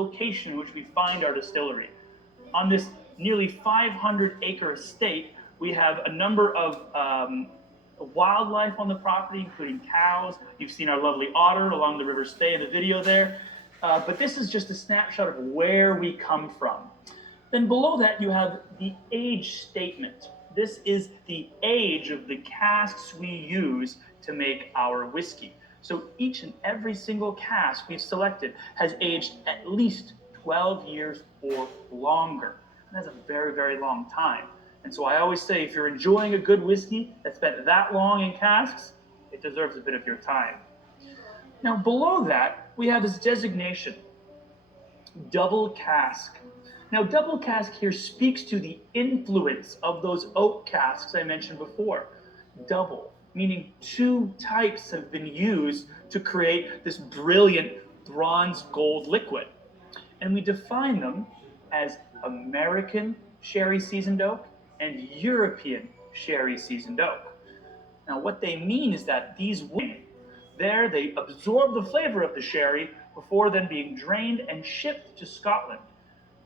location in which we find our distillery. On this nearly 500-acre estate, we have a number of wildlife on the property, including cows. You've seen our lovely otter along the River Spey in the video there. But this is just a snapshot of where we come from. Then below that, you have the age statement. This is the age of the casks we use to make our whiskey. So each and every single cask we've selected has aged at least 12 years or longer. And that's a very, very long time. And so I always say, if you're enjoying a good whiskey that's spent that long in casks, it deserves a bit of your time. Now below that, we have this designation, double cask. Now double cask here speaks to the influence of those oak casks I mentioned before. Double, meaning two types have been used to create this brilliant bronze gold liquid. And we define them as American sherry seasoned oak and European sherry seasoned oak. Now what they mean is that these they absorb the flavor of the sherry before then being drained and shipped to Scotland,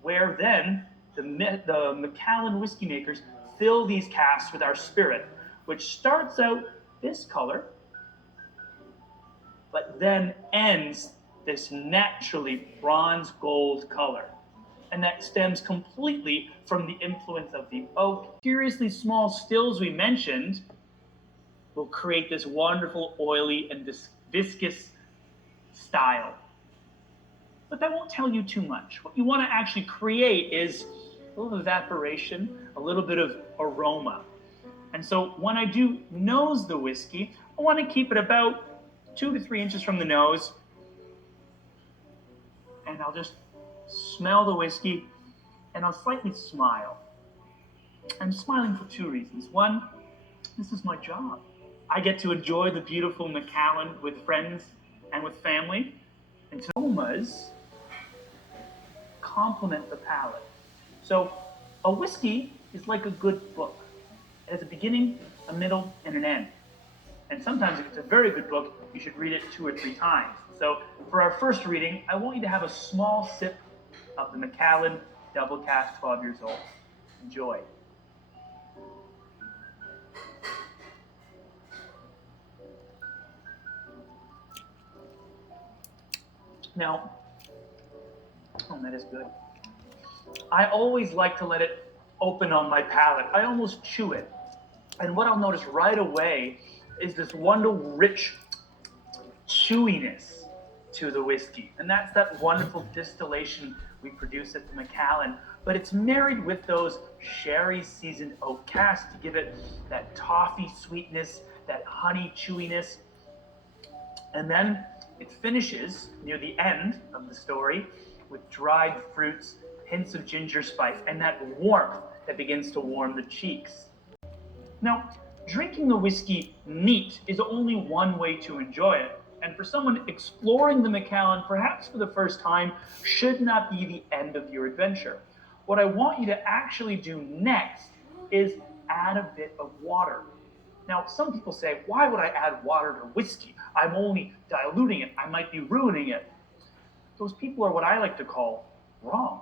where then the Macallan whiskey makers fill these casks with our spirit, which starts out this color, but then ends this naturally bronze gold color. And that stems completely from the influence of the oak. Curiously small stills we mentioned will create this wonderful oily and viscous style. But that won't tell you too much. What you want to actually create is a little evaporation, a little bit of aroma. And so when I do nose the whiskey, I want to keep it about 2 to 3 inches from the nose. And I'll just smell the whiskey and I'll slightly smile. I'm smiling for 2 reasons. One, this is my job. I get to enjoy the beautiful Macallan with friends and with family. And aromas complement the palate. So a whiskey is like a good book. It has a beginning, a middle, and an end. And sometimes if it's a very good book, you should read it 2 or 3 times. So for our first reading, I want you to have a small sip of the Macallan Double Cask 12 years old. Enjoy. Now, that is good. I always like to let it open on my palate. I almost chew it. And what I'll notice right away is this wonderful, rich chewiness to the whiskey. And that's that wonderful distillation we produce at the Macallan. But it's married with those sherry seasoned oak casks to give it that toffee sweetness, that honey chewiness. And then it finishes near the end of the story with dried fruits, hints of ginger spice, and that warmth that begins to warm the cheeks. Now, drinking the whiskey neat is only one way to enjoy it. And for someone exploring the Macallan, perhaps for the first time, should not be the end of your adventure. What I want you to actually do next is add a bit of water. Now, some people say, why would I add water to whiskey? I'm only diluting it. I might be ruining it. Those people are what I like to call wrong.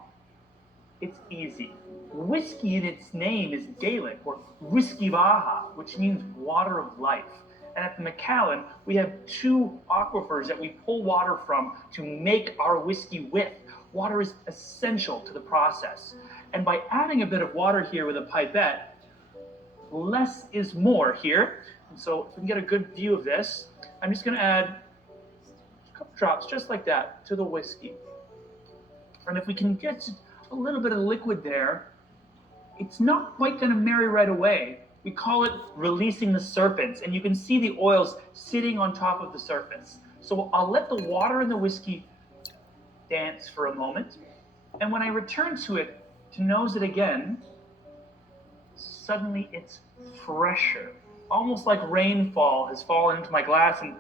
It's easy. Whiskey in its name is Gaelic, or Whisky Baha, which means water of life. And at the Macallan, we have 2 aquifers that we pull water from to make our whiskey with. Water is essential to the process. And by adding a bit of water here with a pipette, less is more here. And so if we can get a good view of this, I'm just going to add a couple drops just like that to the whiskey. And if we can get a little bit of liquid there, it's not quite going to marry right away. We call it releasing the serpents, and you can see the oils sitting on top of the surface. So I'll let the water in the whiskey dance for a moment, and when I return to it to nose it again, suddenly it's fresher, almost like rainfall has fallen into my glass and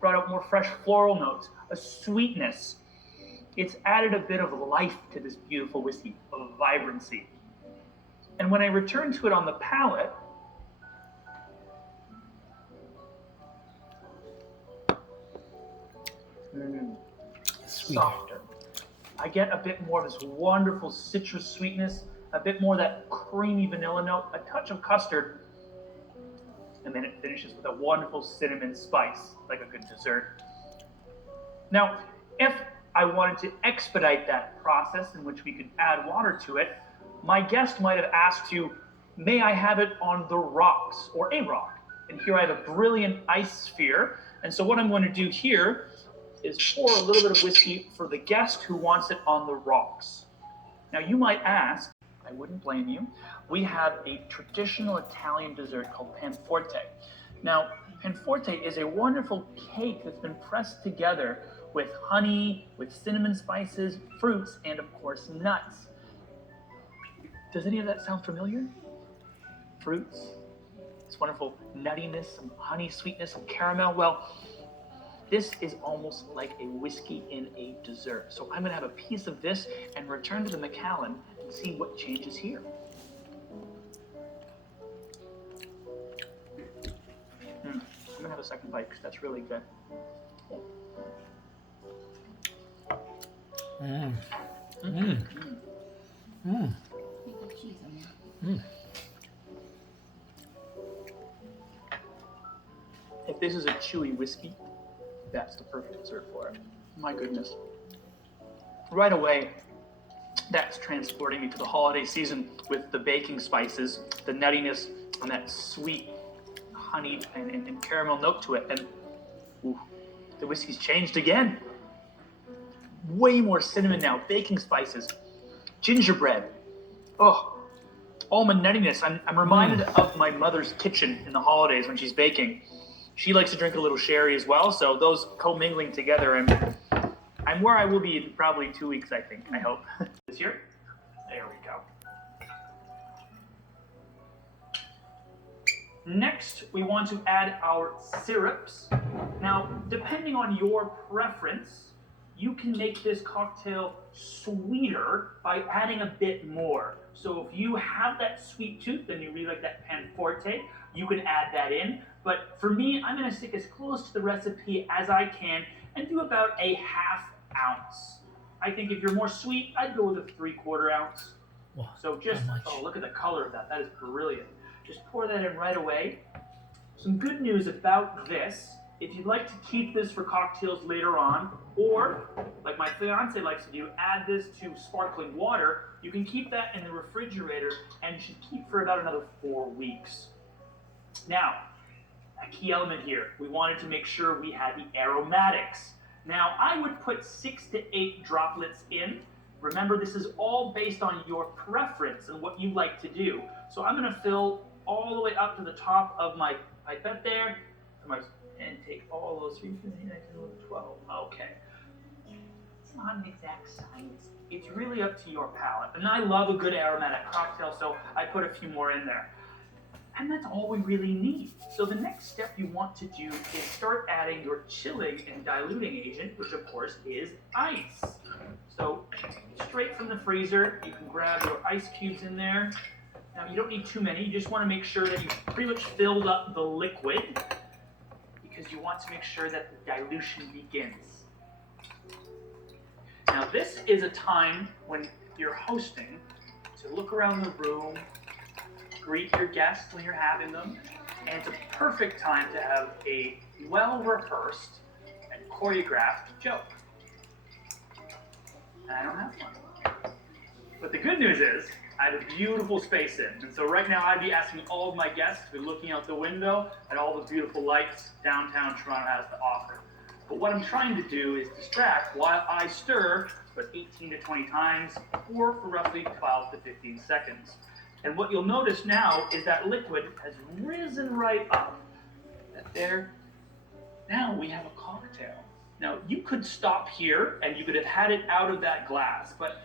brought out more fresh floral notes, a sweetness. It's added a bit of life to this beautiful whiskey, of vibrancy. And when I return to it on the palate, softer. I get a bit more of this wonderful citrus sweetness, a bit more of that creamy vanilla note, a touch of custard, and then it finishes with a wonderful cinnamon spice, like a good dessert. Now, if I wanted to expedite that process in which we could add water to it, my guest might have asked you, may I have it on the rocks, or a rock? And here I have a brilliant ice sphere. And so what I'm going to do here is pour a little bit of whiskey for the guest who wants it on the rocks. Now you might ask, I wouldn't blame you, we have a traditional Italian dessert called Panforte. Now, Panforte is a wonderful cake that's been pressed together with honey, with cinnamon spices, fruits, and of course nuts. Does any of that sound familiar? Fruits, this wonderful nuttiness, some honey sweetness, some caramel. Well, this is almost like a whiskey in a dessert. So I'm gonna have a piece of this and return to the Macallan and see what changes here. I'm gonna have a second bite because that's really good. If this is a chewy whiskey, that's the perfect dessert for it. My goodness. Right away, that's transporting me to the holiday season with the baking spices, the nuttiness, and that sweet honey and caramel note to it. And ooh, the whiskey's changed again. Way more cinnamon now, baking spices, gingerbread. Oh, almond nuttiness. I'm reminded of my mother's kitchen in the holidays when she's baking. She likes to drink a little sherry as well, so those commingling together, and I'm where I will be in probably 2 weeks, I think, I hope. This year? There we go. Next, we want to add our syrups. Now, depending on your preference, you can make this cocktail sweeter by adding a bit more. So if you have that sweet tooth and you really like that Panforte, you can add that in. But for me, I'm gonna stick as close to the recipe as I can and do about a ½ ounce. I think if you're more sweet, I'd go with a 3/4 ounce. Wow, So just, oh, look at the color of that. That is brilliant. Just pour that in right away. Some good news about this. If you'd like to keep this for cocktails later on, or like my fiance likes to do, add this to sparkling water, you can keep that in the refrigerator and should keep for about another 4 weeks. Now, a key element here, we wanted to make sure we had the aromatics. Now, I would put 6 to 8 droplets in. Remember, this is all based on your preference and what you like to do. So I'm gonna fill all the way up to the top of my pipette there, and take all those 3, 12, okay. It's not an exact science. It's really up to your palate. And I love a good aromatic cocktail, so I put a few more in there. And that's all we really need. So the next step you want to do is start adding your chilling and diluting agent, which of course is ice. So straight from the freezer, you can grab your ice cubes in there. Now you don't need too many, you just want to make sure that you've pretty much filled up the liquid because you want to make sure that the dilution begins. Now this is a time when you're hosting to look around the room, greet your guests when you're having them, and it's a perfect time to have a well-rehearsed and choreographed joke. And I don't have one. But the good news is, I have a beautiful space in. And so right now I'd be asking all of my guests to be looking out the window at all the beautiful lights downtown Toronto has to offer. But what I'm trying to do is distract while I stir about 18 to 20 times, or for roughly 12 to 15 seconds. And what you'll notice now is that liquid has risen right up. There. Now we have a cocktail. Now you could stop here and you could have had it out of that glass, but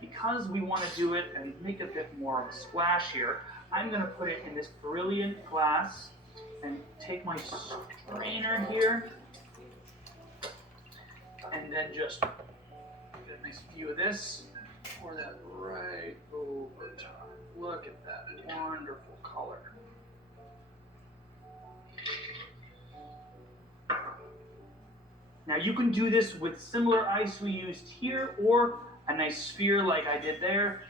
because we want to do it and make a bit more of a splash here, I'm going to put it in this brilliant glass and take my strainer here and then just get a nice view of this. Pour that right over top. Look at that wonderful color. Now you can do this with similar ice we used here, or a nice sphere like I did there.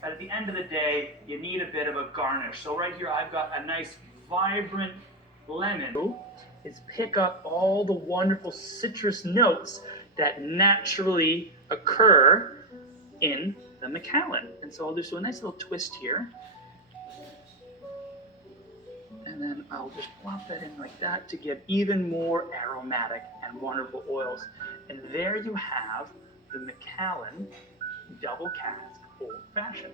But at the end of the day, you need a bit of a garnish. So right here, I've got a nice vibrant lemon. Is pick up all the wonderful citrus notes that naturally occur in the Macallan. And so I'll just do a nice little twist here. And then I'll just plop that in like that to get even more aromatic and wonderful oils. And there you have the Macallan double cask old fashioned.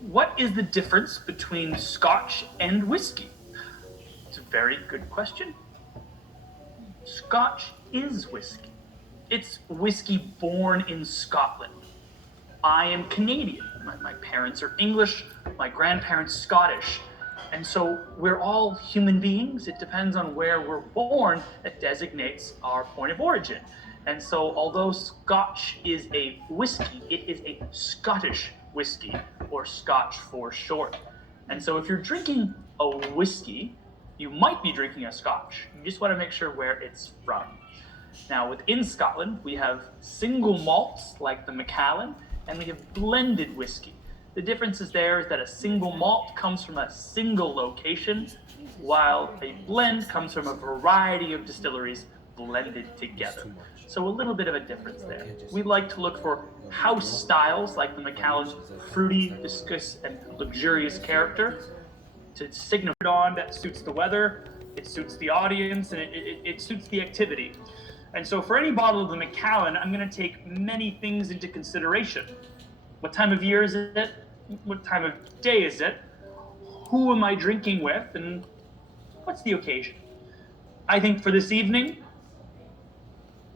What is the difference between Scotch and whiskey? It's a very good question. Scotch is whiskey. It's whiskey born in Scotland. I am Canadian. My parents are English, my grandparents Scottish. And so we're all human beings. It depends on where we're born that designates our point of origin. And so although Scotch is a whiskey, it is a Scottish whiskey, or Scotch for short. And so if you're drinking a whiskey, you might be drinking a Scotch. You just want to make sure where it's from. Now within Scotland, we have single malts like the Macallan, and we have blended whiskey. The difference is there is that a single malt comes from a single location, while a blend comes from a variety of distilleries blended together. So a little bit of a difference there. We like to look for house styles like the Macallan's fruity, viscous, and luxurious character to signify on that suits the weather, it suits the audience, and it suits the activity. And so for any bottle of the Macallan, I'm going to take many things into consideration. What time of year is it? What time of day is it? Who am I drinking with? And what's the occasion? I think for this evening,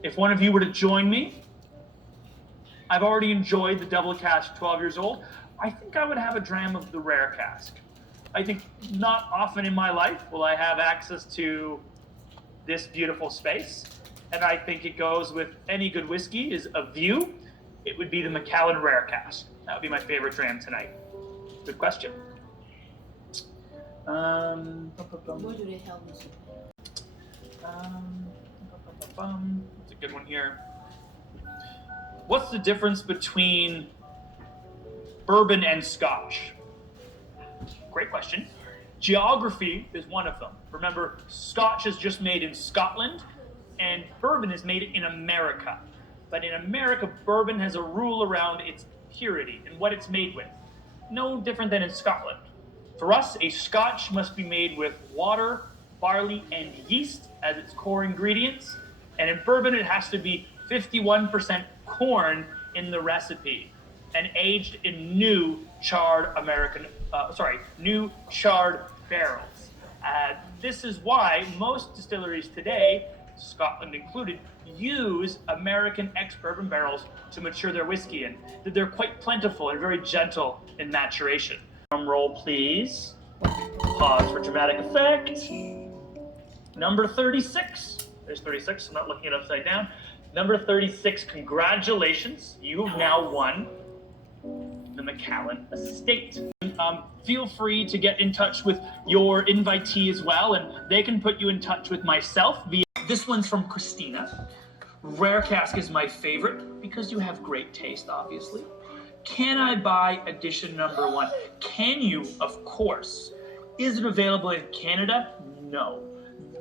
if one of you were to join me, I've already enjoyed the double cask 12 years old. I think I would have a dram of the rare cask. I think not often in my life will I have access to this beautiful space. And I think it goes with any good whiskey is a view. It would be the Macallan rare cask. That would be my favorite dram tonight. Good question. What do they have this? That's a good one here. What's the difference between bourbon and Scotch? Great question. Geography is one of them. Remember, Scotch is just made in Scotland, and bourbon is made in America. But in America, bourbon has a rule around its purity and what it's made with. No different than in Scotland. For us, a Scotch must be made with water, barley, and yeast as its core ingredients. And in bourbon, it has to be 51% corn in the recipe and aged in new charred barrels. This is why most distilleries today, Scotland included, use American ex-bourbon barrels to mature their whiskey in. They're quite plentiful and very gentle in maturation. Drum roll, please. Pause for dramatic effect. Number 36. There's 36, I'm not looking it upside down. Number 36, congratulations. You have now won the Macallan estate. Feel free to get in touch with your invitee as well, and they can put you in touch with myself via. This one's from Christina. Rare cask is my favorite because you have great taste, obviously. Can I buy edition number 1? Can you? Of course. Is it available in Canada? No.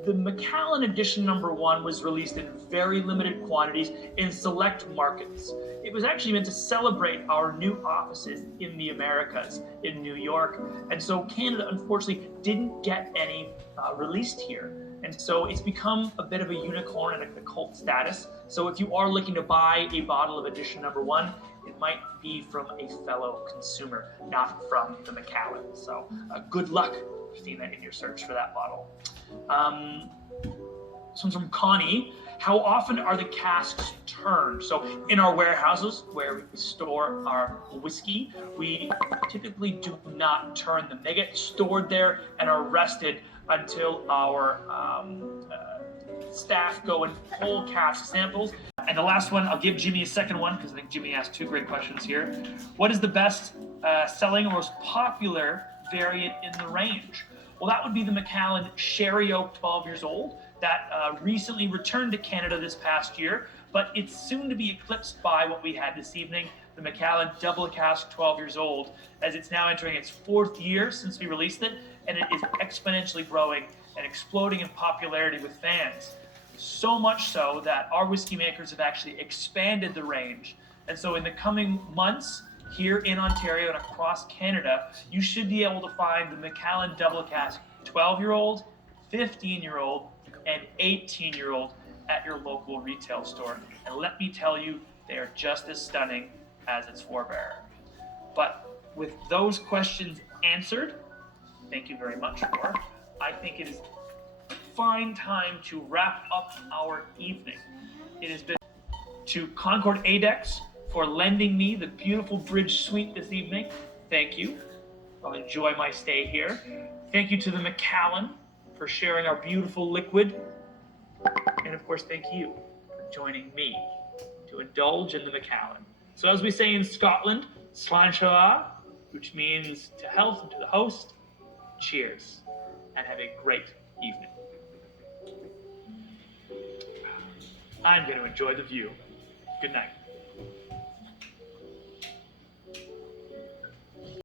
The Macallan edition number 1 was released in very limited quantities in select markets. It was actually meant to celebrate our new offices in the Americas, in New York. And so Canada, unfortunately, didn't get any released here. And so it's become a bit of a unicorn and a cult status. So if you are looking to buy a bottle of edition number 1, it might be from a fellow consumer, not from the Macallan. So good luck, Christina, in your search for that bottle. This one's from Connie. How often are the casks turned? So in our warehouses where we store our whiskey, we typically do not turn them. They get stored there and are rested until our staff go and pull cask samples. And the last one, I'll give Jimmy a second one because I think Jimmy asked 2 great questions here. What is the best selling or most popular variant in the range? Well, that would be the Macallan Sherry Oak 12 years old that recently returned to Canada this past year, but it's soon to be eclipsed by what we had this evening, the Macallan Double Cask 12 years old, as it's now entering its 4th year since we released it, and it is exponentially growing and exploding in popularity with fans. So much so that our whiskey makers have actually expanded the range. And so in the coming months, here in Ontario and across Canada, you should be able to find the Macallan Double Cask 12-year-old, 15-year-old, and 18-year-old at your local retail store. And let me tell you, they are just as stunning as its forebearer. But with those questions answered, thank you very much, Laura. I think it is fine time to wrap up our evening. It has been to Concord Adex for lending me the beautiful Bridge suite this evening. Thank you. I'll enjoy my stay here. Thank you to the Macallan for sharing our beautiful liquid. And of course, thank you for joining me to indulge in the Macallan. So as we say in Scotland, Slán Seoladh, which means to health and to the host, cheers, and have a great evening. I'm going to enjoy the view. Good night.